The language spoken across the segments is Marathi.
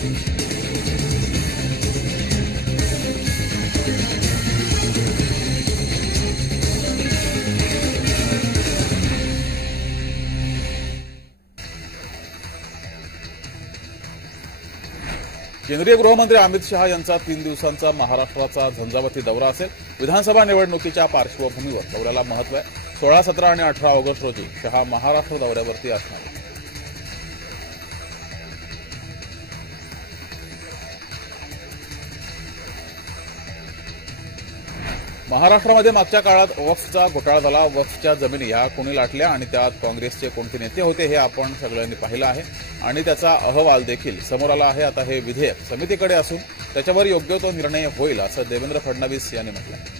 केंद्रीय गृहमंत्री अमित शहा यांचा 3 दिवसांचा महाराष्ट्राचा झंझावाती दौरा असेल. विधानसभा निवडणुकीच्या पार्श्वभूमीवर दौऱ्याला महत्व आहे. 16, 17 आणि 18 ऑगस्ट रोजी शहा महाराष्ट्र दौऱ्यावरती असणार आहेत. महाराष्ट्रामध्ये मागच्या काळात वक्फचा घोटाळा झाला. वक्फच्या जमिनी ह्या कोणी लाटल्या आणि त्यात काँग्रेसचे कोणते नेते होते हे आपण सगळ्यांनी पाहिलं आहे आणि त्याचा अहवाल देखील समोर आला आहे. आता हे विधेयक समितीकडे असून त्याच्यावर योग्य तो निर्णय होईल असं देवेंद्र फडणवीस यांनी म्हटलं आहे.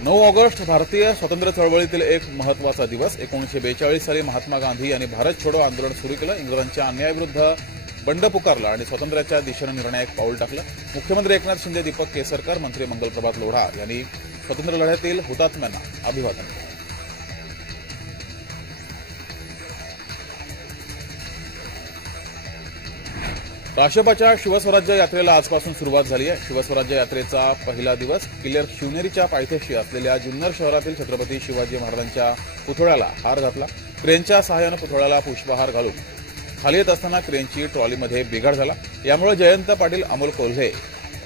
नऊ ऑगस्ट भारतीय स्वातंत्र्य चळवळीतील एक महत्वाचा दिवस. 1942 साली महात्मा गांधी यांनी भारत छोडो आंदोलन सुरू केलं. इंग्रजांच्या अन्यायाविरुद्ध बंड पुकारलं आणि स्वातंत्र्याच्या दिशेनं निर्णायक पाऊल टाकलं. मुख्यमंत्री एकनाथ शिंदे, दीपक केसरकर, मंत्री मंगलप्रभात लोढा यांनी स्वातंत्र्य लढ्यातील हुतात्म्यांना अभिवादन केलं. राष्ट्रपतीच्या शिवस्वराज्य यात्रेला आजपासून सुरुवात झाली आहे. शिवस्वराज्य यात्रेचा पहिला दिवस किल्ले शिवनेरीच्या पायथ्याशी असलेल्या जुन्नर शहरातील छत्रपती शिवाजी महाराजांच्या पुतळ्याला हार घातला. क्रेनच्या सहाय्यानं पुतळ्याला पुष्पहार घालून खाली येत असताना क्रेनची ट्रॉलीमध्ये बिघाड झाला. यामुळे जयंत पाटील, अमोल कोल्हे,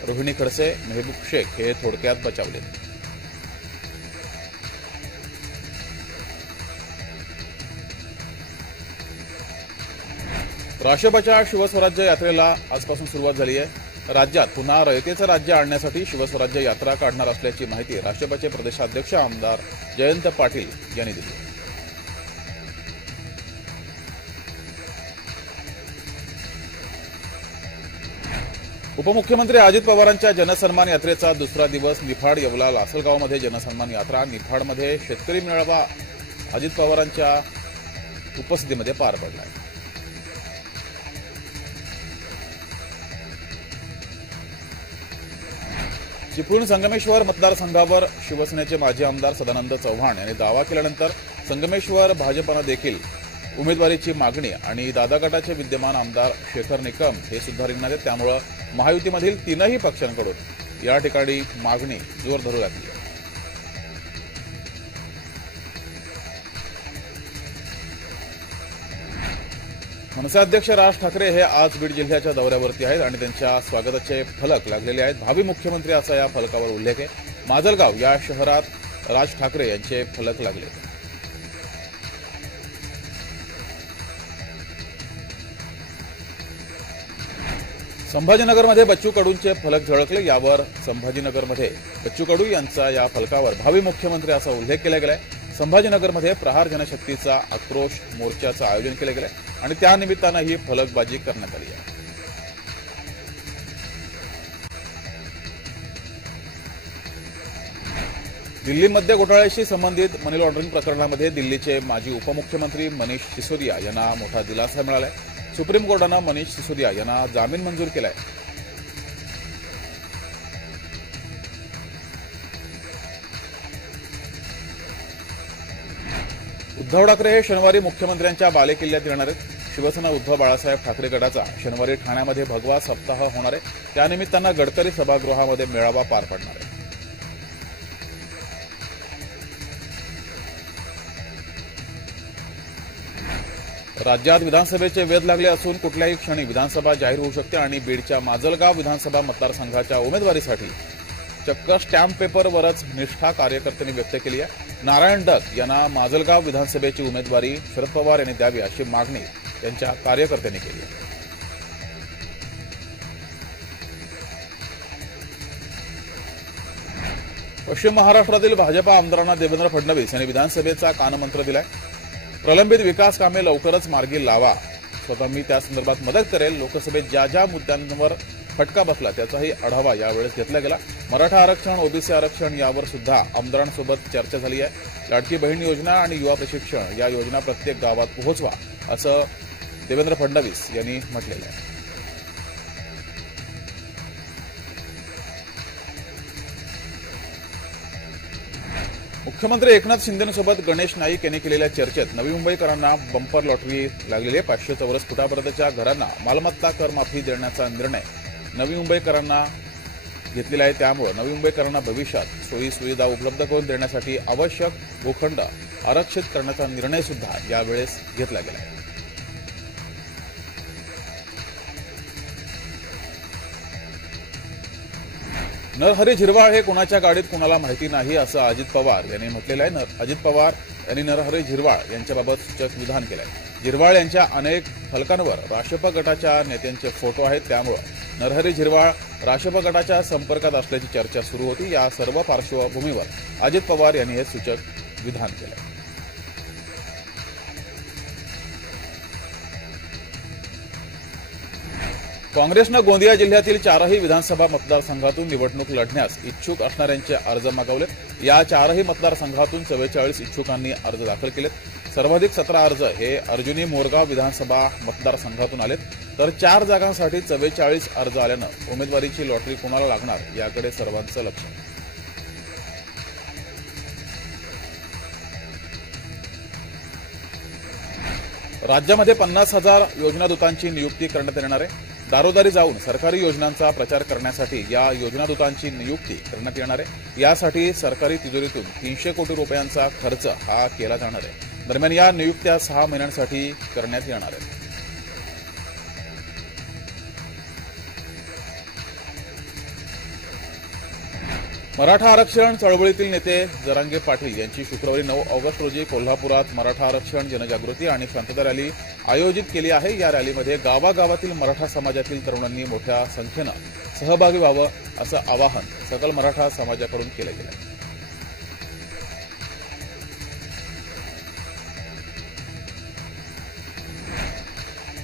रोहिणी खडसे, मेहबूब शेख हे थोडक्यात बचावले. राष्ट्रपतीच्या शिवस्वराज्य यात्रेला आजपासून सुरुवात झाली आहे. राज्यात पुन्हा रयतेचं राज्य आणण्यासाठी शिवस्वराज्य यात्रा काढणार असल्याची माहिती राष्ट्रपतीचे प्रदेशाध्यक्ष आमदार जयंत पाटील यांनी दिली. उपमुख्यमंत्री अजित पवारांच्या जनसन्मान यात्रेचा दुसरा दिवस निफाड, येवला, लासलगावमध्ये जनसन्मान यात्रा. निफाडमध्ये शेतकरी मेळावा अजित पवारांच्या उपस्थितीमध्ये पार पडला. चिपळूण संगमेश्वर मतदारसंघावर शिवसेनेचे माजी आमदार सदानंद चव्हाण यांनी दावा केल्यानंतर संगमेश्वर भाजपनं देखील उमेदवारीची मागणी आणि दादा गटाचे विद्यमान आमदार शेखर निकम हे सुद्धा रिंगणार आहेत. त्यामुळे महायुतीमधील 3ही पक्षांकडून या ठिकाणी मागणी जोर धरू लागली आहे. मनसे अध्यक्ष राज ठाकरे हे आज बीड जिल्ह्याच्या दौऱ्यावरती आहेत आणि त्यांच्या स्वागताचे फलक लागलेले आहेत. भावी मुख्यमंत्री असा या फलकावर उल्लेख आहे. माजलगाव या शहरात राज ठाकरे यांचे फलक लागले. संभाजीनगरमध्ये बच्चू कडूंचे फलक झळकले. यावर संभाजीनगरमध्ये बच्चू कडू यांचा या फलकावर भावी मुख्यमंत्री असा उल्लेख केला गेलाय. संभाजीनगरमध्ये प्रहार जनशक्तीचा आक्रोश मोर्चाचं आयोजन केलं गेलंय आणि त्यानिमित्तानं ही फलकबाजी करण्यात आली आहे. दिल्लीमध्ये घोटाळ्याशी संबंधित मनी लॉन्ड्रिंग प्रकरणामध्ये दिल्लीचे माजी उपमुख्यमंत्री मनीष सिसोदिया यांना मोठा दिलासा मिळालाय. सुप्रीम कोर्टानं मनीष सिसोदिया यांना जामीन मंजूर केलाय. उद्धव ठाकरे हे शनिवारी मुख्यमंत्र्यांच्या बालेकिल्ल्यात येणार आहेत. शिवसेना उद्धव बाळासाहेब ठाकरे गटाचा शनिवारी ठाण्यामध्ये भगवा सप्ताह होणार आहे. त्यानिमित्तानं गडकरी सभागृहामध्ये मेळावा पार पडणार आहे. राज्यात विधानसभेचे वेध लागले असून कुठल्याही क्षणी विधानसभा जाहीर होऊ शकते आणि बीडच्या माजलगाव विधानसभा मतदारसंघाच्या उमेदवारीसाठी चक्क स्टॅम्प पेपरवरच निष्ठा कार्यकर्त्यांनी व्यक्त केली आहे. नारायण डक यांना माजलगाव विधानसभेची उमेदवारी शरद पवार यांनी द्यावी अशी मागणी त्यांच्या कार्यकर्त्यांनी केली आहे. पश्चिम महाराष्ट्रातील भाजपा आमदारांना देवेंद्र फडणवीस यांनी विधानसभेचा कानमंत्र दिलाय. प्रलंबित विकास कामे लवकरच मार्गी लावा. स्वतः मी त्या संदर्भात मदत करेल. लोकसभेत ज्या ज्या मुद्द्यांवर फटका बसला त्याचाही आढावा यावेळेस घेतला गेला. मराठा आरक्षण, ओबीसी आरक्षण यावर सुद्धा आमदारांसोबत चर्चा झाली आहे. लाडकी बहीण योजना आणि युवा प्रशिक्षण या योजना प्रत्येक गावात पोहोचवा असं देवेंद्र फडणवीस यांनी म्हटलेलं आहे. मुख्यमंत्री एकनाथ शिंदेसोबत गणेश नाईक यांनी केलेल्या चर्चेत नवी मुंबईकरांना बंपर लॉटरी लागलेले 500 चौरस फुटापर्यंतच्या घरांना मालमत्ता कर माफी देण्याचा निर्णय नवी मुंबईकरांना घेतलेला आहे। त्यामुळे नवी मुंबईकरांना भविष्यात सोयी सुविधा उपलब्ध करून देण्यासाठी आवश्यक भूखंड आरक्षित करण्याचा निर्णय सुद्धा यावेळेस घेतला गेला आहे। नरहरी झिरवाळ हे कोणाच्या गाडीत कोणाला माहिती नाही असं अजित पवार यांनी म्हटलेलं आहे। अजित पवार यांनी नरहरी झिरवाळ यांच्याबाबत सूचक विधान केलं आहे। झिरवाळ यांच्या अनेक फलकांवर राष्ट्रप गटाच्या नेत्यांचे फोटो आहेत। त्यामुळे नरहरी झिरवाळ राष्ट्रप गटाच्या संपर्कात असल्याची चर्चा सुरू होती। या सर्व पार्श्वभूमीवर अजित पवार यांनी हे सूचक विधान केलं आहे। काँग्रेसनं गोंदिया जिल्ह्यातील 4ही विधानसभा मतदारसंघातून निवडणूक लढण्यास इच्छुक असणाऱ्यांचे अर्ज मागवलेत। या 4ही मतदारसंघातून 44 इच्छुकांनी अर्ज दाखल केलेत। सर्वाधिक 17 अर्ज हे अर्जुनी मोरगाव विधानसभा मतदारसंघातून आलेत, तर 4 जागांसाठी 44 अर्ज आल्यानं उमेदवारीची लॉटरी कोणाला लागणार याकडे सर्वांचं लक्ष आहे। राज्यामध्ये 50,000 योजनादूतांची नियुक्ती करण्यात येणार आहे। दारोदारी जाऊन सरकारी योजनांचा प्रचार करण्यासाठी या योजनादूतांची नियुक्ती करण्यात येणार आहे। यासाठी सरकारी तिजोरीतून 300 कोटी रुपयांचा खर्च हा केला जाणार आहे। दरम्यान या नियुक्त्या 6 महिन्यांसाठी करण्यात येणार आहेत। मराठा आरक्षण चळवळीतील नेते जरांगे पाटील यांची शुक्रवारी 9 ऑगस्ट रोजी कोल्हापुरात मराठा आरक्षण जनजागृती आणि शांतता रॅली आयोजित केली आहे। या रॅलीमध्ये गावागावातील मराठा समाजातील तरुणांनी मोठ्या संख्येनं सहभागी व्हावं असं आवाहन सकल मराठा समाजाकडून केलं गेलं आहे।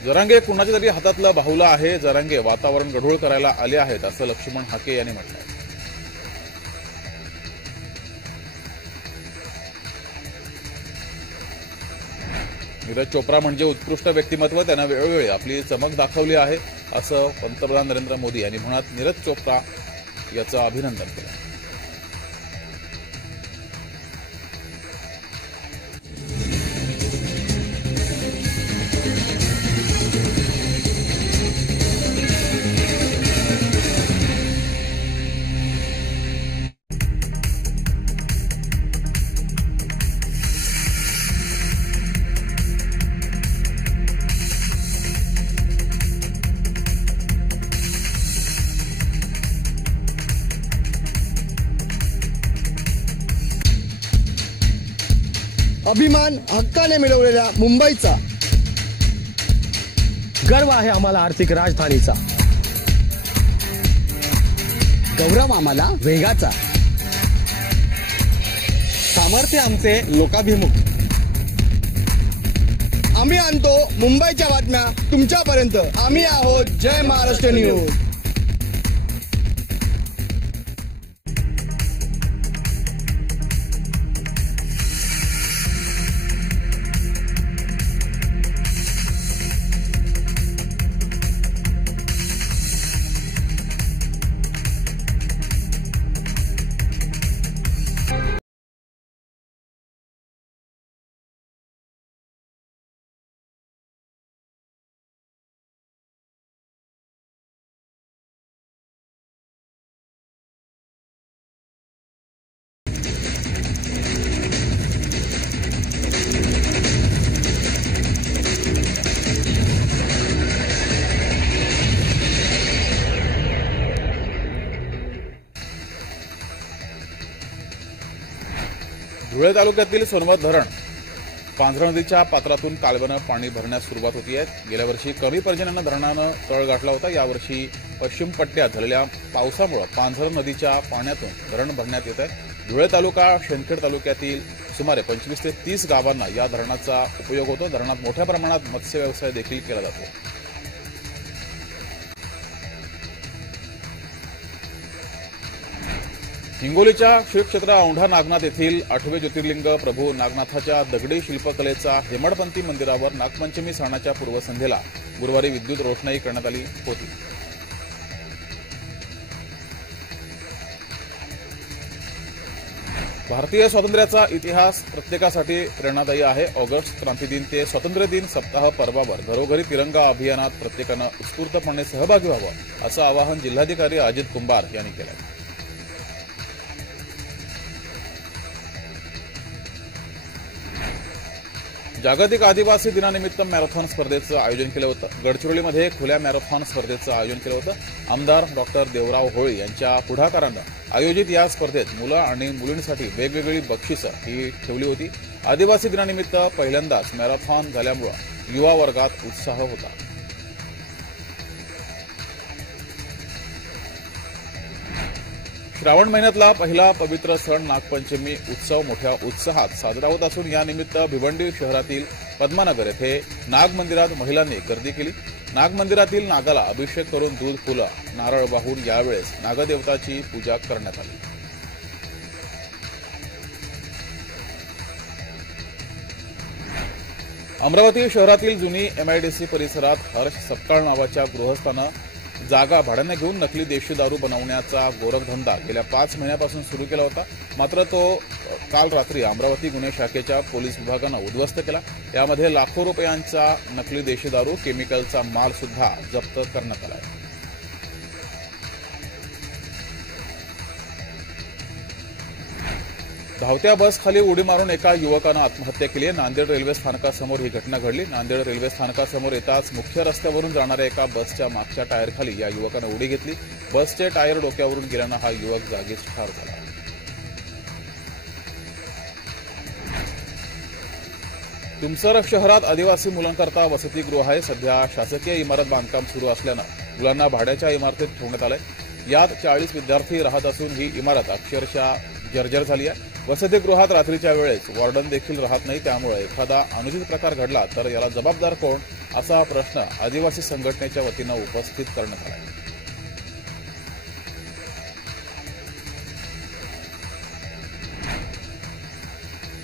जरांगे कुणाच्या तरी हातातलं बाहुलं आहे। जरांगे वातावरण गढूळ करायला आले आहेत असं लक्ष्मण हाके यांनी म्हटलं आहे। नीरज चोप्रा म्हणजे उत्कृष्ट व्यक्तिमत्व, त्यानं वेळोवेळी आपली चमक दाखवली आहे असं पंतप्रधान नरेंद्र मोदी यांनी म्हणत नीरज चोप्रा याचं अभिनंदन केलं। अभिमान हक्काने मिळवलेल्या मुंबईचा, गर्व आहे आम्हाला आर्थिक राजधानीचा, गौरव आम्हाला वेगाचा, सामर्थ्य आमचे लोकाभिमुख। आम्ही आणतो मुंबईच्या बातम्या तुमच्यापर्यंत। आम्ही आहोत जय महाराष्ट्र न्यूज। धुळे तालुक्यातील सोनवत धरण पांझरा नदीच्या पात्रातून कालव्यानं पाणी भरण्यास सुरुवात होती आहे। गेल्या वर्षी कमी पर्जन्यानं धरणानं तळ गाठला होता। यावर्षी पश्चिम पट्ट्यात झालेल्या पावसामुळे पांझरा नदीच्या पाण्यातून धरण भरण्यात येत आहे। धुळे तालुका शेंदखेड तालुक्यातील सुमारे 25 ते 30 गावांना या धरणाचा उपयोग होतो। धरणात मोठ्या प्रमाणात मत्स्य व्यवसाय देखील केला जातो। हिंगोलीच्या श्री क्षेत्र औंढा नागनाथ येथील 8वे ज्योतिर्लिंग प्रभू नागनाथाच्या दगडी शिल्पकलेचा हेमाडपंथी मंदिरावर नागपंचमी सणाच्या पूर्वसंध्येला गुरुवारी विद्युत रोषणाई करण्यात आली होती। भारतीय स्वातंत्र्याचा इतिहास प्रत्येकासाठी प्रेरणादायी आहे. ऑगस्ट क्रांती दिन ते स्वातंत्र्य दिन सप्ताह पर्वावर घरोघरी तिरंगा अभियानात प्रत्येकानं उत्स्फूर्तपणे सहभागी व्हावं असं आवाहन जिल्हाधिकारी अजित कुंभार यांनी केलं आहे. जागतिक आदिवासी दिनानिमित्त मॅरेथॉन स्पर्धेचं आयोजन केलं होतं. गडचिरोलीमध्ये खुल्या मॅरेथॉन स्पर्धेचं आयोजन केलं होतं. आमदार डॉक्टर देवराव होळी यांच्या पुढाकारानं आयोजित या स्पर्धेत मुलं आणि मुलींसाठी वेगवेगळी बक्षिसं ही ठेवली होती. आदिवासी दिनानिमित्त पहिल्यांदाच मॅरेथॉन झाल्यामुळे युवा वर्गात उत्साह होता. श्रावण महिन्यातला पहिला पवित्र सण नागपंचमी उत्सव मोठ्या उत्साहात साजरा होत असून यानिमित्त भिवंडी शहरातील पद्मानगर येथे नाग मंदिरात महिलांनी गर्दी केली. नाग मंदिरातील नागाला अभिषेक करून दूध, फुलं, नारळ वाहून यावेळेस नागदेवताची पूजा करण्यात आली. अमरावती शहरातील जुनी एमआयडीसी परिसरात हर्ष सपकाळ नावाच्या गृहस्थानं जागा भाड्याने घेऊन नकली देशी दारू बनवण्याचा गोरखधंदा गेल्या 5 महिन्यापासून सुरू केला होता. मात्र तो काल रात्री अमरावती गुन्हे शाखेच्या पोलीस विभागानं उद्ध्वस्त केला. यामध्ये लाखो रुपयांचा नकली देशी दारू, केमिकलचा माल सुद्धा जप्त करण्यात आला आहे. धावत्या बसखाली उडी मारून एका युवकानं आत्महत्या केली आहे. नांदेड रेल्वे स्थानकासमोर ही घटना घडली. नांदेड रेल्वे स्थानकासमोर येताच मुख्य रस्त्यावरून जाणाऱ्या एका बसच्या मागच्या टायरखाली या युवकानं उडी घेतली. बसचे टायर डोक्यावरून गेल्यानं हा युवक जागीच ठार झाला. तुमसर शहरात आदिवासी मुलांकरता वसतिगृह आहे. सध्या शासकीय इमारत बांधकाम सुरू असल्यानं मुलांना भाड्याच्या इमारतीत ठेवण्यात आलंय. यात 40 विद्यार्थी राहत असून ही इमारत अक्षरशः जर्जर झाली आहे. वसतिगृहात रात्रीच्या वेळेस वॉर्डन देखील राहत नाही. त्यामुळे एखादा अनुचित प्रकार घडला तर याला जबाबदार कोण, असा प्रश्न आदिवासी संघटनेच्या वतीनं उपस्थित करण्यात आला.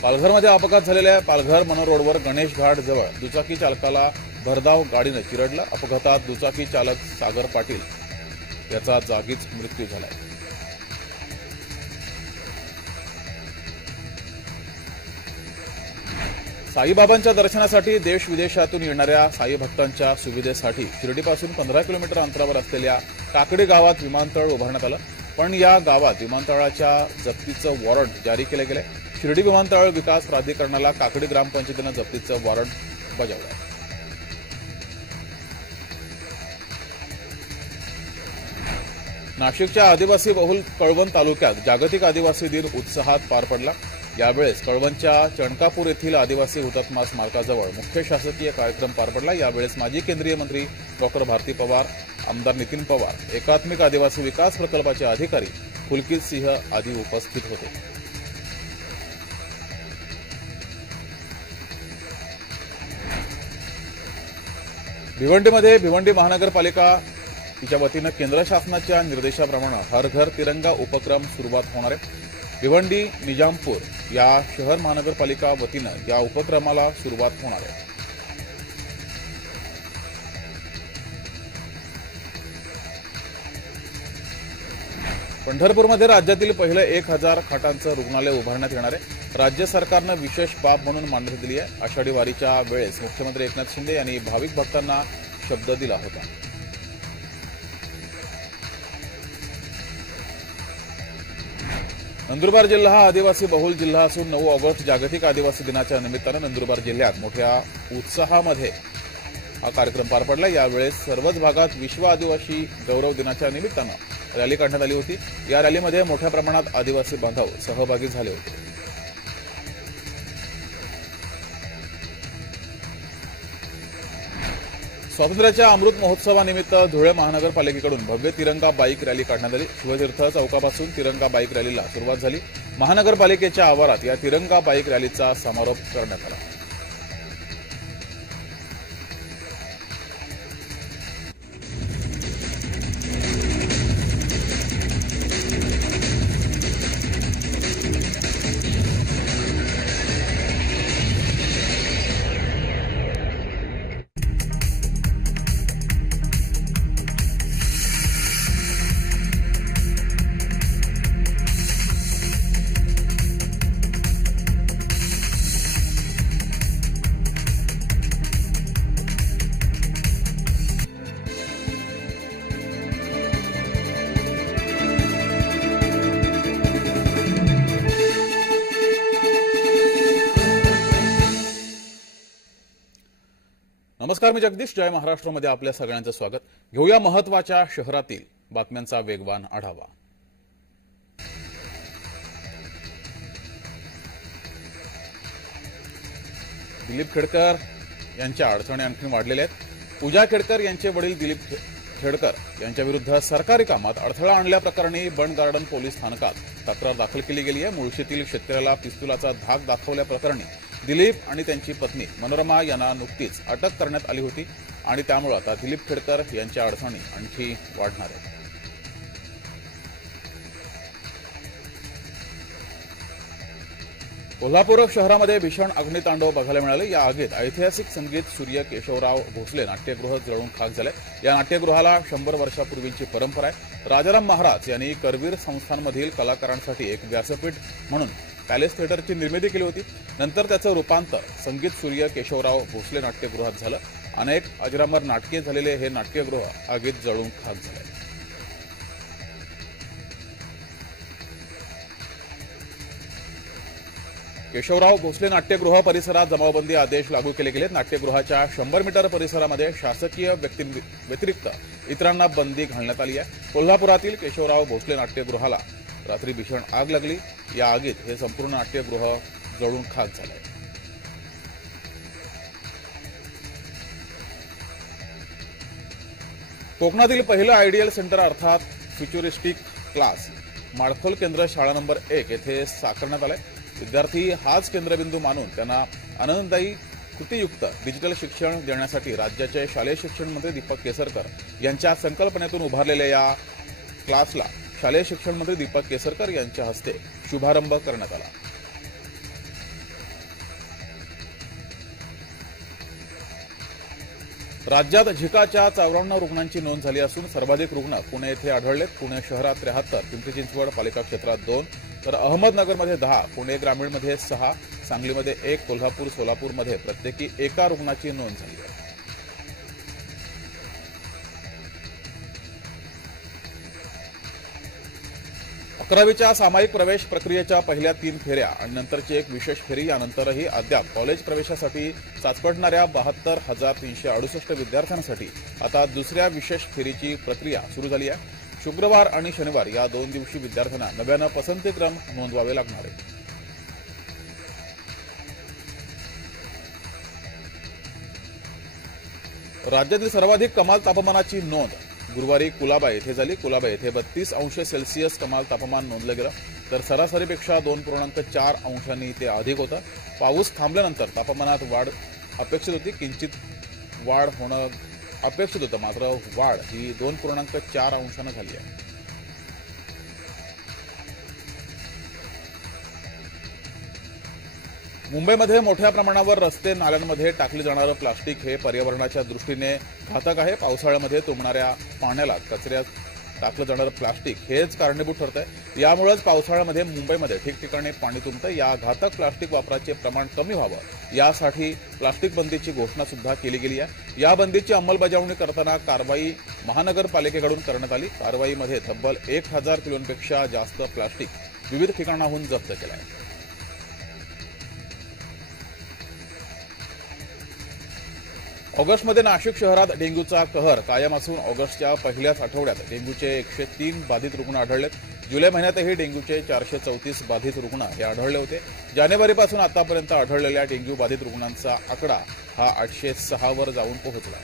पालघरमध्ये अपघात झालेल्या पालघर मनोरोडवर गणेश घाट जवळ दुचाकी चालकाला भरधाव गाडीनं चिरडलं. अपघातात दुचाकी चालक सागर पाटील याचा जागीच मृत्यू झाला. साईबाबांच्या दर्शनासाठी देश विदेशातून येणाऱ्या साई भक्तांच्या सुविधेसाठी शिर्डीपासून 15 किलोमीटर अंतरावर असलेल्या काकडी गावात विमानतळ उभारण्यात आलं. पण या गावात विमानतळाच्या जप्तीचं वॉरंट जारी केलं गेलंय. शिर्डी विमानतळ विकास प्राधिकरणाला काकडी ग्रामपंचायतीनं जप्तीचं वॉरंट बजावलं. नाशिकच्या आदिवासी बहुल कळवण तालुक्यात जागतिक आदिवासी दिन उत्साहात पार पडला. यावेळेस कळवणच्या चणकापूर येथील आदिवासी हुतात्मा स्मारकाजवळ मुख्य शासकीय कार्यक्रम पार पडला. यावेळेस माजी केंद्रीय मंत्री डॉ. भारती पवार, आमदार नितीन पवार, एकात्मिक आदिवासी विकास प्रकल्पाचे अधिकारी पुलकित सिंह आदी उपस्थित होते. भिवंडीमध्ये भिवंडी महानगरपालिका तिच्या वतीनं केंद्र शासनाच्या निर्देशाप्रमाणे हर घर तिरंगा उपक्रम सुरुवात होणार आहे. भिवंडी निजामपूर या शहर महानगरपालिका वतीनं या उपक्रमाला सुरुवात होणार आहे. पंढरपूरमध्ये राज्यातील पहिलं 1000 खाटांचं रुग्णालय उभारण्यात येणार आहे. राज्य सरकारनं विशेष बाब म्हणून मान्यता दिली आहे. आषाढी वारीच्या वेळेस मुख्यमंत्री एकनाथ शिंदे यांनी भाविक भक्तांना शब्द दिला होता. नंदुरबार जिल्हा हा आदिवासी बहुल जिल्हा असून 9 ऑगस्ट जागतिक आदिवासी दिनाच्या निमित्तानं नंदुरबार जिल्ह्यात मोठ्या उत्साहामध्ये हा कार्यक्रम पार पडला. यावेळेस सर्वच भागात विश्व आदिवासी गौरव दिनाच्या निमित्तानं रॅली काढण्यात आली होती. या रॅलीमध्ये मोठ्या प्रमाणात आदिवासी बांधव सहभागी झाले होते. स्वातंत्र्याच्या अमृत महोत्सवानिमित्त धुळे महानगरपालिकेकडून भव्य तिरंगा बाईक रॅली काढण्यात आली. शिवतीर्थ चौकापासून तिरंगा बाईक रॅलीला सुरुवात झाली. महानगरपालिकेच्या आवारात या तिरंगा बाईक रॅलीचा समारोप करण्यात आला. नमस्कार, मी जगदीश. जय महाराष्ट्रमध्ये आपल्या सगळ्यांचं स्वागत. घेऊया महत्वाच्या शहरातील बातम्यांचा वेगवान आढावा. दिलीप खेडकर यांच्या अडचणी आणखी वाढलेल्या आहेत. पूजा खेडकर यांचे वडील दिलीप खेडकर यांच्याविरुद्ध सरकारी कामात अडथळा आणल्याप्रकरणी बंड गार्डन पोलीस स्थानकात तक्रार दाखल केली गेली आहे. मुळशीतील शेतकऱ्याला पिस्तुलाचा धाक दाखवल्याप्रकरणी दिलीप आणि त्यांची पत्नी मनोरमा यांना नुकतीच अटक करण्यात आली होती आणि त्यामुळे आता दिलीप खेडकर यांच्या अडचणी आणखी वाढणार आहेत. कोल्हापूर शहरामध्ये भीषण अग्नितांडव बघायला मिळाले. या आगीत ऐतिहासिक संगीत सूर्य केशवराव भोसले नाट्यगृह जळून खाक झाले. या नाट्यगृहाला 100 वर्षापूर्वीची परंपरा आहे. राजाराम महाराज यांनी करवीर संस्थांमधील कलाकारांसाठी एक व्यासपीठ म्हणून पॅलेस थिएटरची निर्मिती केली होती. नंतर त्याचं रूपांतर संगीत सूर्य केशवराव भोसले नाट्यगृहात झालं. अनेक अजरामर नाटके झालेले हे नाट्यगृह आगीत जळून खाक झाले. केशवराव भोसले नाट्यगृह परिसरात जमावबंदी आदेश लागू केले गेले. नाट्यगृहाच्या 100 मीटर परिसरामध्ये शासकीय व्यतिरिक्त इतरांना बंदी घालण्यात आली आहे. कोल्हापुरातील केशवराव भोसले नाट्यगृहाला रात्री भीषण आग लागली. या आगीत हे संपूर्ण नाट्यगृह जळून खाक झाले. कोकणातील पहिलं आयडियल सेंटर अर्थात फ्युचरिस्टिक क्लास माळखोल केंद्र शाळा नंबर 1 येथे साकारण्यात आलंय. विद्यार्थी हाच केंद्रबिंदू मानून त्यांना आनंददायी कृतीयुक्त डिजिटल शिक्षण देण्यासाठी राज्याचे शालेय शिक्षण मंत्री दीपक केसरकर यांच्या संकल्पनेतून उभारलेल्या या क्लासला शालेय शिक्षण मंत्री दीपक केसरकर यांच्या हस्ते शुभारंभ करण्यात आला. राज्यात झिकाच्या 54 रुग्णांची नोंद झाली असून सर्वाधिक रुग्ण पुणे येथे आढळलेत. पुणे शहरात 73, पिंपरी चिंचवड पालिका क्षेत्रात 2, तर अहमदनगरमध्ये 10, पुणे ग्रामीणमध्ये 6, सांगलीमध्ये 1, कोल्हापूर सोलापूरमध्ये प्रत्येकी एका रुग्णाची नोंद झाली आहे. अकरावीच्या सामायिक प्रवेश प्रक्रियेच्या पहिल्या 3 फेऱ्या आणि नंतरची एक विशेष फेरी यानंतरही अद्याप कॉलेज प्रवेशासाठी चाचपडणाऱ्या 72,368 विद्यार्थ्यांसाठी आता दुसऱ्या विशेष फेरीची प्रक्रिया सुरू झाली आहे. शुक्रवार आणि शनिवार या 2 दिवशी विद्यार्थ्यांना नव्यानं पसंतीक्रम नोंदवावे लागणार आहे. राज्यातील सर्वाधिक कमाल तापमानाची नोंद गुरुवारी कुलाबा येथे झाली. कुलाबा येथे 32 अंश सेल्सिअस कमाल तापमान नोंदलं गेलं, तर सरासरीपेक्षा 2.4 अंशांनी ते अधिक होतं. पाऊस थांबल्यानंतर तापमानात वाढ अपेक्षित होती. किंचित वाढ होणं अपेक्षित होतं, मात्र वाढ ही 2.4 अंशानं झाली आहे. मुंबईमध्ये मोठ्या प्रमाणावर रस्ते नाल्यांमध्ये टाकले जाणारं प्लास्टिक हे पर्यावरणाच्या दृष्टीने घातक आहे. पावसाळ्यामध्ये तुंबणाऱ्या पाण्याला कचऱ्यात टाकलं जाणारं प्लास्टिक हेच कारणीभूत ठरतंय. यामुळेच पावसाळ्यामध्ये मुंबईमध्ये ठिकठिकाणी पाणी तुंबतं. या घातक प्लास्टिक वापराचे प्रमाण कमी व्हावं यासाठी प्लास्टिक बंदीची घोषणा सुद्धा केली गेली आहे. या बंदीची अंमलबजावणी करताना कारवाई महानगरपालिकेकडून करण्यात आली. कारवाईमध्ये तब्बल 1000 किलोंपेक्षा जास्त प्लास्टिक विविध ठिकाणाहून जप्त केलं आहे. ऑगस्टमध्ये नाशिक शहरात डेंग्यूचा कहर कायम असून ऑगस्टच्या पहिल्याच आठवड्यात डेंग्यूचे 103 बाधित रुग्ण आढळलेत. जुलै महिन्यातही डेंग्यूचे 434 बाधित रुग्ण हे आढळले होते. जानेवारीपासून आतापर्यंत आढळलेल्या डेंग्यू बाधित रुग्णांचा आकडा हा 806 वर जाऊन पोहोचला.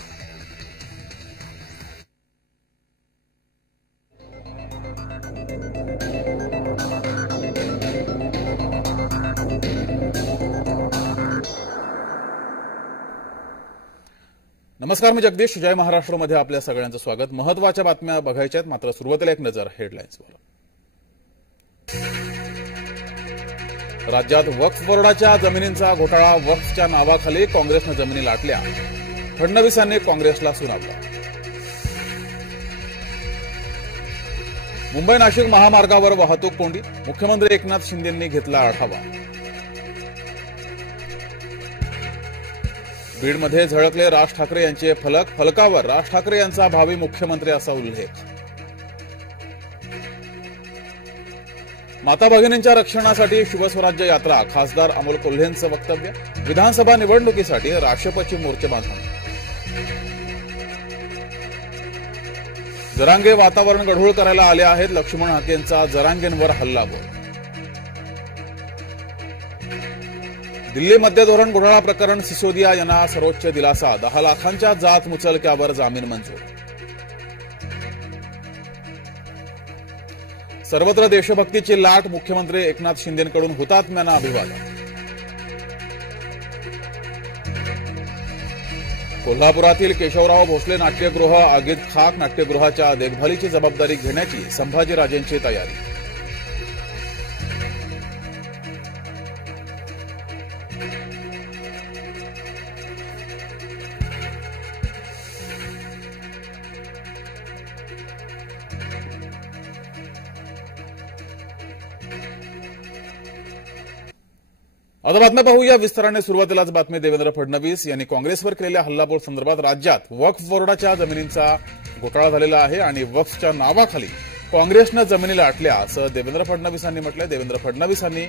नमस्कार, मी जगदीश. जय महाराष्ट्रमध्ये आपल्या सगळ्यांचं स्वागत. महत्वाच्या बातम्या बघायच्या आहेत, मात्र सुरुवातीला एक नजर हेडलाईन्सवर. राज्यात वक्फ बोर्डाच्या जमिनींचा घोटाळा. वक्फच्या नावाखाली काँग्रेसनं जमिनी लाटल्या. फडणवीसांनी काँग्रेसला सुनावलं. मुंबई नाशिक महामार्गावर वाहतूक कोंडी. मुख्यमंत्री एकनाथ शिंदेंनी घेतला आढावा. बीडमध्ये झळकले राज ठाकरे यांचे फलक. फलकावर राज ठाकरे यांचा भावी मुख्यमंत्री असा उल्लेख. माता भगिनींच्या रक्षणासाठी शिवस्वराज्य यात्रा. खासदार अमोल कोल्हेंचं वक्तव्य. विधानसभा निवडणुकीसाठी राष्ट्रपती मोर्चेबांधणी. जरांगे वातावरण गढूळ करायला आले आहेत. लक्ष्मण हाकेंचा जरांगेंवर हल्लाबोल. दिल्ली मद्य धोरण घोटाळा प्रकरण सिसोदिया यांना सर्वोच्च दिलासा. 10 लाखांच्या जात मुचलक्यावर जामीन मंजूर. सर्वत्र देशभक्तीची लाट. मुख्यमंत्री एकनाथ शिंदेंकडून हुतात्म्यांना अभिवादन. कोल्हापुरातील केशवराव भोसले नाट्यगृह आगीत खाक. नाट्यगृहाच्या देखभालीची जबाबदारी घेण्याची संभाजीराजेंची तयारी. आता बातम्या पाहूया विस्ताराने. सुरुवातीलाच बातमी. देवेंद्र फडणवीस यांनी काँग्रेसवर केलेल्या हल्लाबोल संदर्भात राज्यात वक्फ बोर्डाच्या जमिनींचा घोटाळा झालेला आहे आणि वक्फच्या नावाखाली काँग्रेसनं जमिनी लाटल्या असं देवेंद्र फडणवीसांनी म्हटलंय. देवेंद्र फडणवीसांनी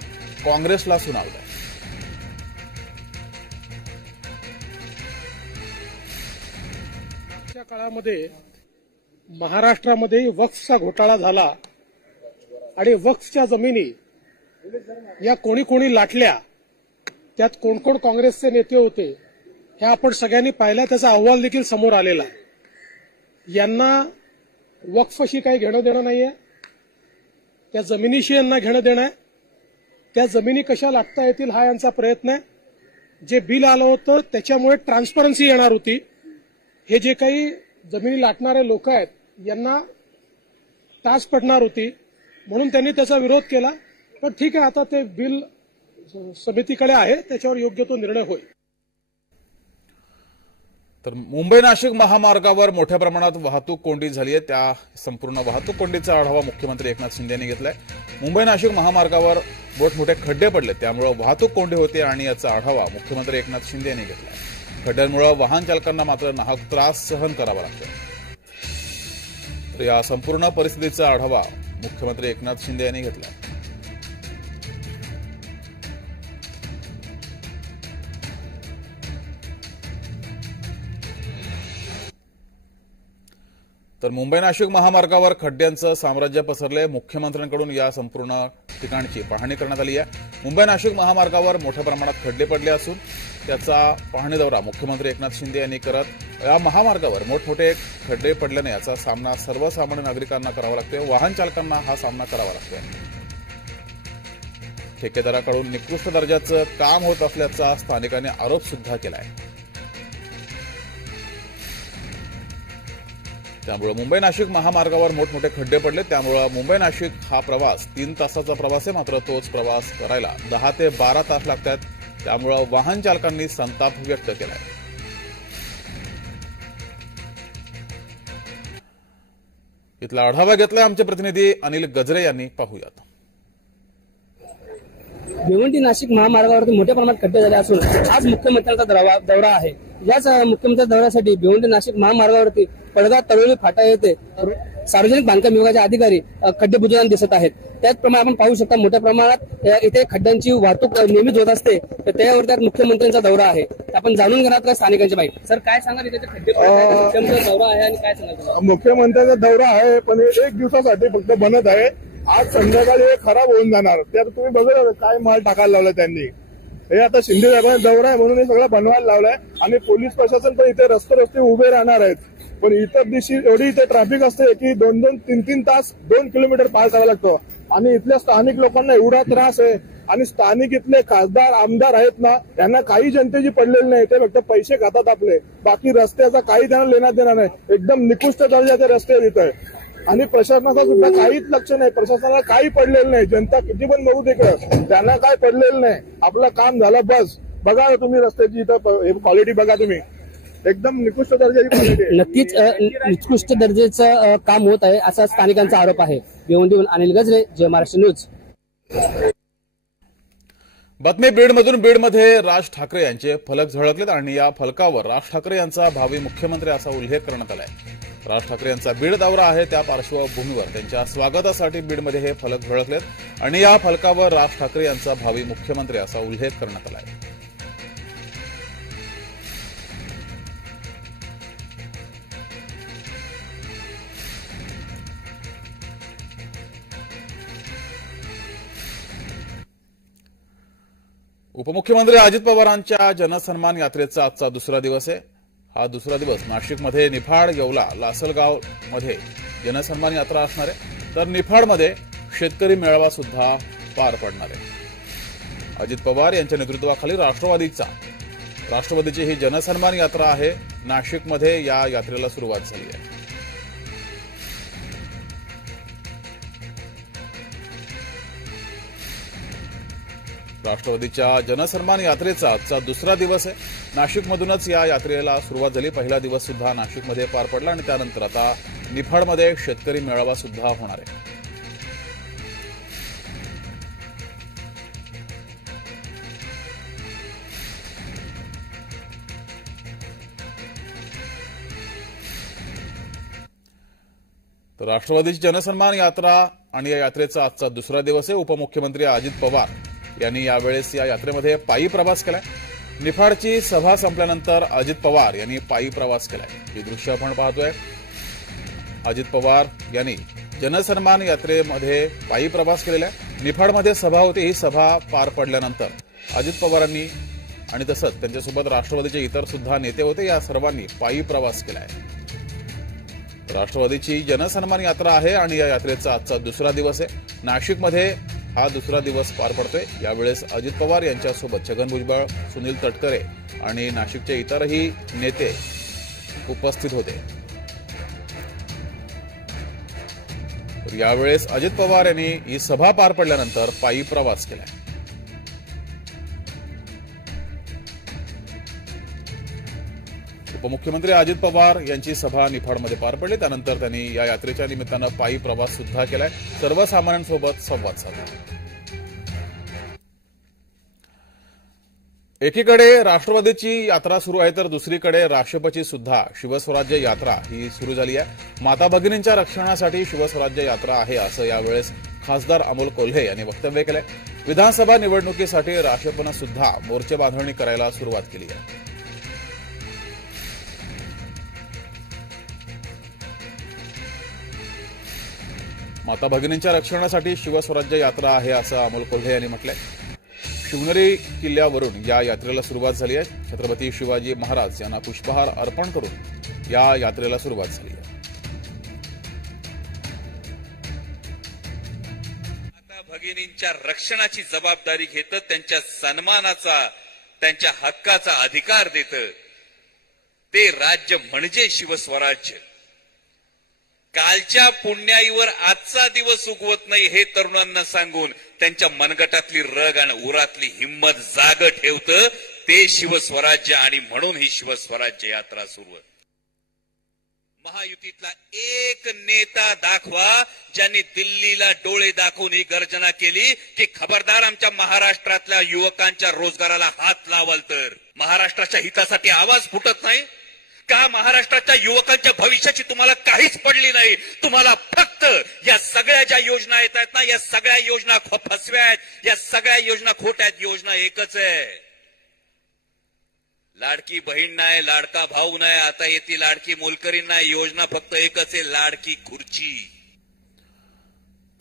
काँग्रेसला सुनावलंय. त्या काळामध्ये महाराष्ट्रामध्ये वक्फचा घोटाळा झाला आणि वक्फच्या जमिनी या कोणी कोणी लाटल्या, त्यात कोण कोण काँग्रेसचे नेते होते हे आपण सगळ्यांनी पाहिलं. त्याचा अहवाल देखील समोर आलेला आहे. यांना वक्फशी काही घेणं देणं नाहीये. त्या जमिनीशी यांना घेणं देणं आहे. त्या जमिनी कशा लाटता येतील हा यांचा प्रयत्न आहे. जे बिल आलं होतं त्याच्यामुळे ट्रान्सपरन्सी येणार होती. हे जे काही जमिनी लाटणारे लोक आहेत यांना टाच पडणार होती म्हणून त्यांनी त्याचा विरोध केला. पण ठीक आहे, आता ते बिल समितीकडे आहे, त्याच्यावर योग्य तो निर्णय होईल. तर मुंबई नाशिक महामार्गावर मोठ्या प्रमाणात वाहतूक कोंडी झाली आहे. त्या संपूर्ण वाहतूक कोंडीचा आढावा मुख्यमंत्री एकनाथ शिंदे यांनी घेतलाय. मुंबई नाशिक महामार्गावर मोठमोठे खड्डे पडले, त्यामुळे वाहतूक कोंडी होते आणि याचा आढावा मुख्यमंत्री एकनाथ शिंदे यांनी घेतलाय. खड्ड्यांमुळे वाहन चालकांना मात्र नाहक त्रास सहन करावा लागतो. तर या संपूर्ण परिस्थितीचा आढावा मुख्यमंत्री एकनाथ शिंदे यांनी घेतला. तर मुंबई नाशिक महामार्गावर खड्ड्यांचं साम्राज्य पसरलंय. मुख्यमंत्र्यांकडून या संपूर्ण ठिकाणची पाहणी करण्यात आली आहे. मुंबई नाशिक महामार्गावर मोठ्या प्रमाणात खड्डे पडले असून त्याचा पाहणी दौरा मुख्यमंत्री एकनाथ शिंदे यांनी करत या महामार्गावर मोठमोठे खड्डे पडल्याने याचा सामना सर्वसामान्य नागरिकांना करावा लागतोय. वाहन चालकांना हा सामना करावा लागतोय. ठेकेदाराकडून निकृष्ट दर्जाचं काम होत असल्याचा स्थानिकांनी आरोप सुद्धा केला आहे. त्यामुळे मुंबई नाशिक महामार्गावर मोठमोठे खड्डे पडले. त्यामुळे मुंबई नाशिक हा प्रवास 3 तासाचा प्रवास आहे, मात्र तोच प्रवास करायला 10 ते 12 तास लागतात. त्यामुळे वाहन चालकांनी संताप व्यक्त केलाय. इथला आढावा घेतलाय आमचे प्रतिनिधी अनिल गजरे यांनी. पाहूयात. भिवंडी नाशिक महामार्गावरती मोठ्या प्रमाणात खड्डे झाले असून आज मुख्यमंत्र्यांचा दौरा आहे. याच मुख्यमंत्री दौऱ्यासाठी भिवंडी नाशिक महामार्गावरती पडगा तळोली फाटा येथे सार्वजनिक बांधकाम विभागाचे अधिकारी खड्डे बुजवताना दिसत आहेत. त्याचप्रमाणे आपण पाहू शकता मोठ्या प्रमाणात इथे खड्ड्यांची वाहतूक नियमित होत असते. तर त्यावरती आज मुख्यमंत्र्यांचा दौरा आहे. आपण जाणून घेणार का स्थानिकांची माहिती. सर, काय सांगाल इथे खड्डे मुख्यमंत्र्यांचा दौरा आहे आणि काय सांगाल? मुख्यमंत्र्यांचा दौरा आहे पण हे 1 दिवसासाठी फक्त बनत आहे. आज संध्याकाळी हे खराब होऊन जाणार. त्यात तुम्ही बघा काय माल टाकायला लावला त्यांनी. हे आता शिंदे साहेबांचा दौरा आहे म्हणून हे सगळं बनवायला लावलंय आणि पोलीस प्रशासन पण इथे रस्ते उभे राहणार आहेत. पण इतर दिवशी एवढी इथे ट्रॅफिक असते की 2-2, 3-3 तास 2 किलोमीटर पार करावा लागतो आणि इथल्या स्थानिक लोकांना एवढा त्रास आहे. आणि स्थानिक इथले खासदार आमदार आहेत ना, त्यांना काही जनतेची पडलेली नाही. ते फक्त पैसे खातात आपले. बाकी रस्त्याचा काही त्यांना लेण्यात देणार नाही. एकदम निकृष्ट दर्जाचे रस्ते आहेत इथे आणि प्रशासनाचा सुद्धा काहीच लक्ष नाही. प्रशासनाला काही पडलेलं नाही. जनता किती पण बघू तिकडं, त्यांना काय पडलेलं नाही. आपलं काम झालं बस. बघा तुम्ही रस्त्याची इथं क्वालिटी बघा तुम्ही, एकदम निकृष्ट दर्जाची क्वालिटी. नक्कीच निकृष्ट दर्जाचं काम होत आहे असा स्थानिकांचा आरोप आहे. भिवंडीहून अनिल गजरे, जय महाराष्ट्र न्यूज. बातमी बीडमधून. बीडमध्ये राज ठाकरे यांचे फलक झळकलेत आणि या फलकावर राज ठाकरे यांचा भावी मुख्यमंत्री असा उल्लेख करण्यात आलाय. राज ठाकरे यांचा बीड दौरा आहे, त्या पार्श्वभूमीवर त्यांच्या स्वागतासाठी बीडमध्ये हे फलक झळकलेत आणि या फलकावर राज ठाकरे यांचा भावी मुख्यमंत्री असा उल्लेख करण्यात आलाय. उपमुख्यमंत्री अजित पवारांच्या जनसन्मान यात्रेचा आजचा दुसरा दिवस आहे. हा दुसरा दिवस नाशिकमध्ये निफाड, येवला, लासलगाव मध्ये जनसन्मान यात्रा असणार आहे, तर निफाडमध्ये शेतकरी मेळावा सुद्धा पार पडणार आहे. अजित पवार यांच्या नेतृत्वाखाली राष्ट्रवादीची ही जनसन्मान यात्रा आहे. नाशिकमध्ये या यात्रेला सुरुवात झाली आहे. राष्ट्रवादीच्या जनसन्मान यात्रेचा आजचा दुसरा दिवस आहे. नाशिकमधूनच या यात्रेला सुरुवात झाली. पहिला दिवस सुद्धा नाशिकमध्ये पार पडला आणि त्यानंतर आता निफाडमध्ये शेतकरी मेळावा सुद्धा होणार आहे. तर राष्ट्रवादीची जनसन्मान यात्रा आणि या यात्रेचा आजचा दुसरा दिवस आहे. उपमुख्यमंत्री अजित पवार यांनी यावेळेस या यात्रेमध्ये पायी प्रवास केलाय. निफाडची सभा संपल्यानंतर अजित पवार यांनी पायी प्रवास केलाय. ही दृश्य आपण पाहतोय. अजित पवार यांनी जनसन्मान यात्रेमध्ये पायी प्रवास केलेला आहे. निफाडमध्ये सभा होती. ही सभा पार पडल्यानंतर अजित पवारांनी आणि तसंच त्यांच्यासोबत राष्ट्रवादीचे इतर सुद्धा नेते होते, या सर्वांनी पायी प्रवास केलाय. राष्ट्रवादीची जनसन्मान यात्रा आहे आणि या यात्रेचा आजचा दुसरा दिवस आहे. नाशिकमध्ये हा दुसरा दिवस पार पडतोय. यावेळेस अजित पवार यांच्यासोबत छगन भुजबळ, सुनील तटकरे आणि नाशिकचे इतरही नेते उपस्थित होते. यावेळेस अजित पवार यांनी ही सभा पार पडल्यानंतर पायी प्रवास केलाय. उपमुख्यमंत्री अजित पवार यांची सभा निफाडमध्ये पार पडली. त्यानंतर त्यांनी या यात्रेच्या निमित्तानं पायी प्रवास सुद्धा केलाय. सर्वसामान्यांसोबत संवाद साधला. एकीकडे राष्ट्रवादीची यात्रा सुरू आहे तर दुसरीकडे राष्ट्रपती सुद्धा शिवस्वराज्य यात्रा ही सुरू झाली आहे. माता भगिनींच्या रक्षणासाठी शिवस्वराज्य यात्रा आहे असं यावेळेस खासदार अमोल कोल्हे यांनी वक्तव्य केलंय. विधानसभा निवडणुकीसाठी राष्ट्रपतीनं सुद्धा मोर्चे बांधणी करायला सुरुवात केली आहे. माता भगिनींच्या रक्षणासाठी शिवस्वराज्य यात्रा आहे असं अमोल कोल्हे यांनी म्हटलंय. शिवनेरी किल्ल्यावरून या यात्रेला सुरुवात झाली आहे. छत्रपती शिवाजी महाराज यांना पुष्पहार अर्पण करून या यात्रेला सुरुवात झाली आहे. माता भगिनींच्या रक्षणाची जबाबदारी घेतं, त्यांच्या सन्मानाचा, त्यांच्या हक्काचा अधिकार देतं. ते राज्य म्हणजे शिवस्वराज्य. कालच्या पुण्याईवर आजचा दिवस उगवत नाही हे तरुणांना सांगून त्यांच्या मनगटातली रग आणि उरातली हिंमत जाग ठेवतं ते शिवस्वराज्य. आणि म्हणून ही शिवस्वराज्य यात्रा सुरू आहे. महायुतीतला एक नेता दाखवा ज्यांनी दिल्लीला डोळे दाखवून ही गर्जना केली की खबरदार आमच्या महाराष्ट्रातल्या युवकांच्या रोजगाराला हात लावाल तर. महाराष्ट्राच्या हितासाठी आवाज फुटत नाही का? महाराष्ट्राच्या युवकांच्या भविष्याची तुम्हाला काहीच पडली नाही. तुम्हाला फक्त या सगळ्या ज्या योजना येत आहेत ना, या सगळ्या योजना फसव्या आहेत, या सगळ्या योजना खोट्या आहेत. योजना एकच आहे, लाडकी बहीण नाही, लाडका भाऊ नाही, आता येते लाडकी मोलकरीण नाही. योजना फक्त एकच आहे, लाडकी खुर्ची.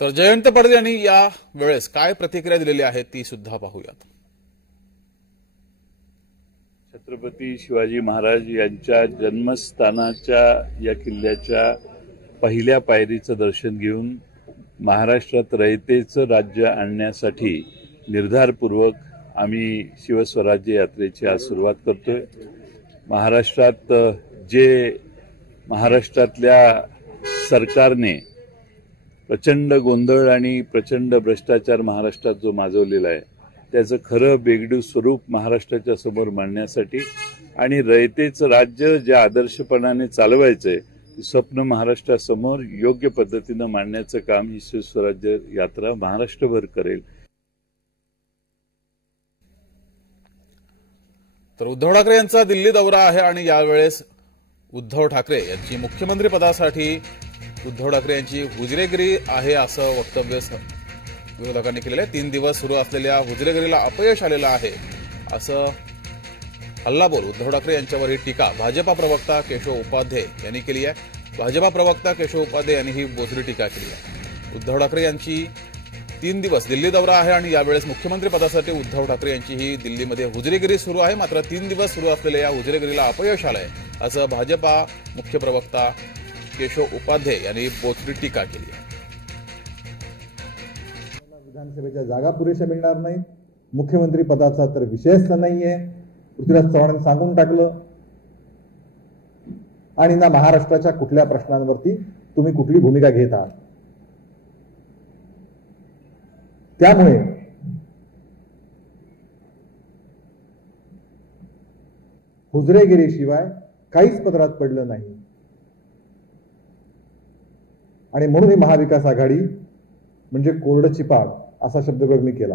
तर जयंत पाटील यांनी या वेळेस काय प्रतिक्रिया दिलेली आहे ती सुद्धा पाहूयात. छत्रपती शिवाजी महाराज यांच्या जन्मस्थानाच्या या किल्ल्याच्या पहिल्या पायरीचं दर्शन घेऊन महाराष्ट्रात रयतेचं राज्य आणण्यासाठी निर्धारपूर्वक आम्ही शिवस्वराज्य यात्रेची आज सुरुवात करतोय. महाराष्ट्रात जे महाराष्ट्रातल्या सरकारने प्रचंड गोंधळ आणि प्रचंड भ्रष्टाचार महाराष्ट्रात जो माजवलेला आहे त्याचं खरं बेगडू स्वरूप महाराष्ट्राच्या समोर मांडण्यासाठी आणि रयतेचं राज्य ज्या आदर्शपणाने चालवायचंय स्वप्न महाराष्ट्रासमोर योग्य पद्धतीनं मांडण्याचं काम ही शिवस्वराज्य यात्रा महाराष्ट्रभर करेल. तर उद्धव ठाकरे यांचा दिल्ली दौरा आहे आणि यावेळेस उद्धव ठाकरे यांची मुख्यमंत्री पदासाठी उद्धव ठाकरे यांची हुजरेगिरी आहे असं वक्तव्य विरोधकांनी केलेलं आहे. 3 दिवस सुरू असलेल्या हुजरेगिरीला अपयश आलेलं आहे असं हल्लाबोल उद्धव ठाकरे यांच्यावर ही टीका भाजपा प्रवक्ता केशव उपाध्ये यांनी केली आहे. भाजपा प्रवक्ता केशव उपाध्ये यांनी ही बोचरी टीका केली आहे. उद्धव ठाकरे यांची 3 दिवस दिल्ली दौरा आहे आणि यावेळेस मुख्यमंत्री पदासाठी उद्धव ठाकरे यांची ही दिल्लीमध्ये हुजरेगिरी सुरू आहे. मात्र 3 दिवस सुरू असलेल्या या हुजरेगिरीला अपयश आलंय असं भाजपा मुख्य प्रवक्ता केशव उपाध्ये यांनी बोचरी टीका केली आहे. विधानसभेच्या जागा पुरेशा मिळणार नाही, मुख्यमंत्री पदाचा तर विषयच नाहीये, पृथ्वीराज चव्हाणांनी सांगून टाकलं. आणि ना महाराष्ट्राच्या कुठल्या प्रश्नांवरती तुम्ही कुठली भूमिका घेत आहात. त्यामुळे हुजरेगिरीशिवाय काहीच पदरात पडलं नाही आणि म्हणून ही महाविकास आघाडी म्हणजे कोरडं चिपाड असा शब्दप्रयोग मी केला.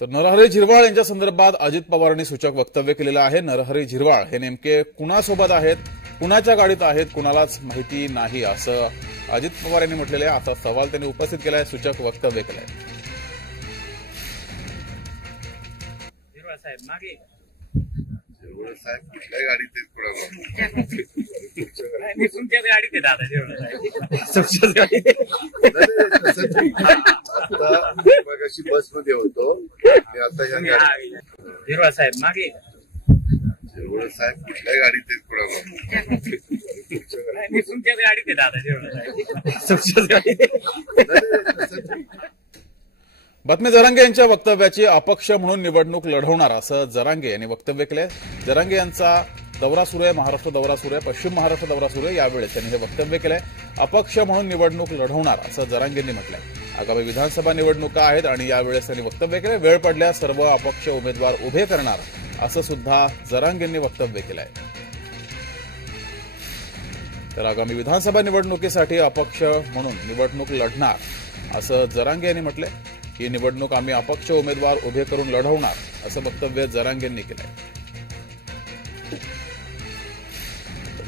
तर नरहरी झिरवाळ यांच्या संदर्भात अजित पवारांनी सूचक वक्तव्य केलेलं आहे. नरहरी झिरवाळ हे नेमके कुणासोबत आहेत, कुणाच्या गाडीत आहेत, कुणालाच माहिती नाही असं अजित पवार यांनी म्हटलेलं आहे. असा सवाल त्यांनी उपस्थित केलाय, सूचक वक्तव्य केलंय. साहेब कुठल्या गाडीत आहेत तुमच्या गाडीत आहे दादा मगाशी बसमध्ये होतो आता हिरवा साहेब मागे साहेब कुठल्या गाडीत आहेत तुमच्या गाडीत आहे दादा बातमी जरांगे यांच्या वक्तव्याची अपक्ष म्हणून निवडणूक लढवणार असं जरांगे यांनी वक्तव्य केलंय. जरांगे यांचा दौरा सुरू आहे, महाराष्ट्र दौरा सुरू आहे, पश्चिम महाराष्ट्र दौरा सुरू आहे. यावेळेस त्यांनी हे वक्तव्य केलंय. अपक्ष म्हणून निवडणूक लढवणार असं जरांगेंनी म्हटलंय. आगामी विधानसभा निवडणुका आहेत आणि यावेळेस त्यांनी वक्तव्य केलंय. वेळ पडल्यास सर्व अपक्ष उमेदवार उभे करणार असं सुद्धा जरांगेंनी वक्तव्य केलंय. तर आगामी विधानसभा निवडणुकीसाठी अपक्ष म्हणून निवडणूक लढणार असं जरांगे यांनी म्हटलंय. ही निवडणूक आम्ही अपक्ष उमेदवार उभे करून लढवणार असं वक्तव्य जरांगेंनी केलंय.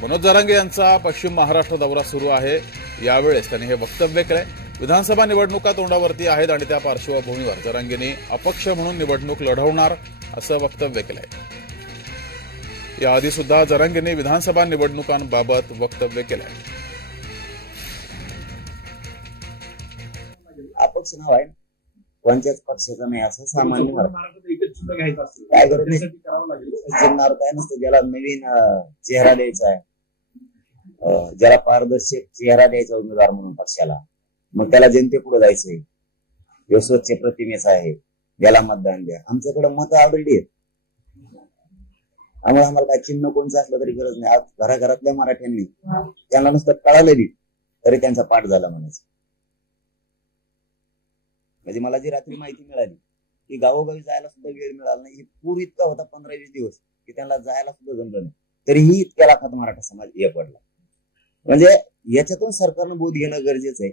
मनोज जरांगे यांचा पश्चिम महाराष्ट्र दौरा सुरू आहे. यावेळेस त्यांनी हे वक्तव्य केलंय. विधानसभा निवडणुका तोंडावरती आहेत आणि त्या पार्श्वभूमीवर जरांगेंनी अपक्ष म्हणून निवडणूक लढवणार असं वक्तव्य केलंय. याआधी सुद्धा जरांगेंनी विधानसभा निवडणुकांबाबत वक्तव्य केलंय. अपक्ष नाव आहे, कोणत्याच पक्षाचा नाही असं सामान्य काय गरज नाही. चिन्हावर काय नसतं. ज्याला नवीन चेहरा द्यायचा आहे, ज्याला पारदर्शक चेहरा द्यायचा उमेदवार म्हणून पक्षाला, मग त्याला जनतेपुढे जायचंय. हे स्वच्छ प्रतिमेचा आहे, याला मतदान द्या. आमच्याकडे मत ऑलरेडी आहेत, आम्हाला काय चिन्ह कोणचं असलं तरी गरज नाही. आज घराघरातल्या मराठ्यांनी त्यांना नुसतं कळालेली तरी त्यांचा पाठ झाला म्हणायचं. म्हणजे मला जी रात्री माहिती मिळाली की गावोगावी जायला सुद्धा वेळ मिळाला नाही. पूर इतका होता 15-20 दिवस की त्यांना जायला सुद्धा जमलं नाही, तरीही इतक्या लाखात मराठा समाज हे पडला. म्हणजे याच्यातून सरकारनं बोध घेणं गरजेचं आहे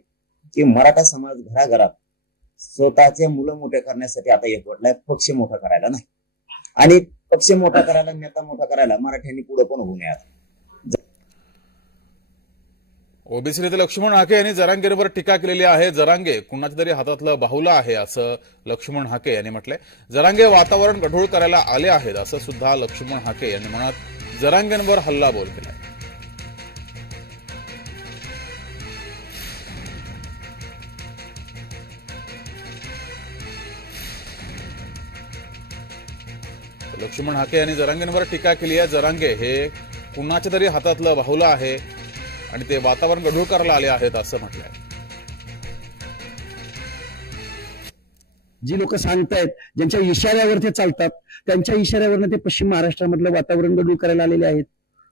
की मराठा समाज घराघरात स्वतःच्या मुलं मोठे करण्यासाठी आता एक पडलाय, पक्ष मोठा करायला नाही. आणि पक्ष मोठा करायला, नेता मोठा करायला मराठ्यांनी पुढे पण होऊ नये. ओबीसी नेते लक्ष्मण हाके यांनी जरांगेंवर टीका केलेली आहे. जरांगे कुणाच्या तरी हातातलं बाहुलं आहे असं लक्ष्मण हाके यांनी म्हटलंय. जरांगे वातावरण गढूळ करायला आले आहेत असं सुद्धा लक्ष्मण हाके यांनी म्हणत जरांगेंवर हल्लाबोल केलाय. लक्ष्मण हाके यांनी जरांगेंवर टीका केली आहे. जरांगे हे कुणाच्या तरी हातातलं बाहुलं आहे आणि ते वातावरण गढूळ करायला आले आहेत असं म्हटलंय. जी लोक सांगतायत, ज्यांच्या इशाऱ्यावर ते चालतात, त्यांच्या इशाऱ्यावरनं ते पश्चिम महाराष्ट्रामधलं वातावरण गढूळ करायला आलेले आहेत.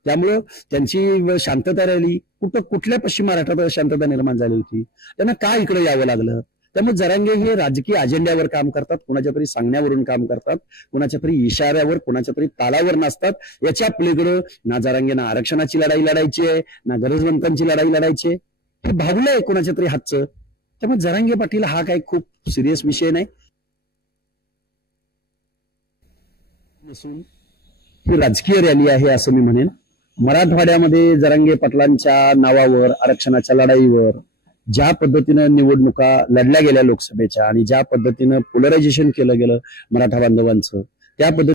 त्यामुळं त्यांची शांतता राहिली. कुठल्या पश्चिम महाराष्ट्रात शांतता निर्माण झाली होती? त्यांना का इकडे यावं लागलं? त्यामुळे जरांगे हे राजकीय अजेंड्यावर काम करतात, कुणाच्या तरी सांगण्यावरून काम करतात, कुणाच्या तरी इशाऱ्यावर, कुणाच्या तरी तालावर नसतात. याच्या पलीकडं ना जरांगेंना आरक्षणाची लढाई लढायची आहे, ना गरजवंतांची लढाई लढायची आहे. हे भागलं आहे कुणाच्या तरी हातचं. त्यामुळे जरांगे पाटील हा काही खूप सिरियस विषय नाही नसून ही राजकीय रॅली आहे असं मी म्हणेन. मराठवाड्यामध्ये जरांगे पाटलांच्या नावावर, आरक्षणाच्या लढाईवर ज्या पद्धतीनं निवडणुका लढल्या गेल्या लोकसभेच्या आणि ज्या पद्धतीनं पोलरायझेशन केलं गेलं मराठा बांधवांचं, त्या पद्धतीने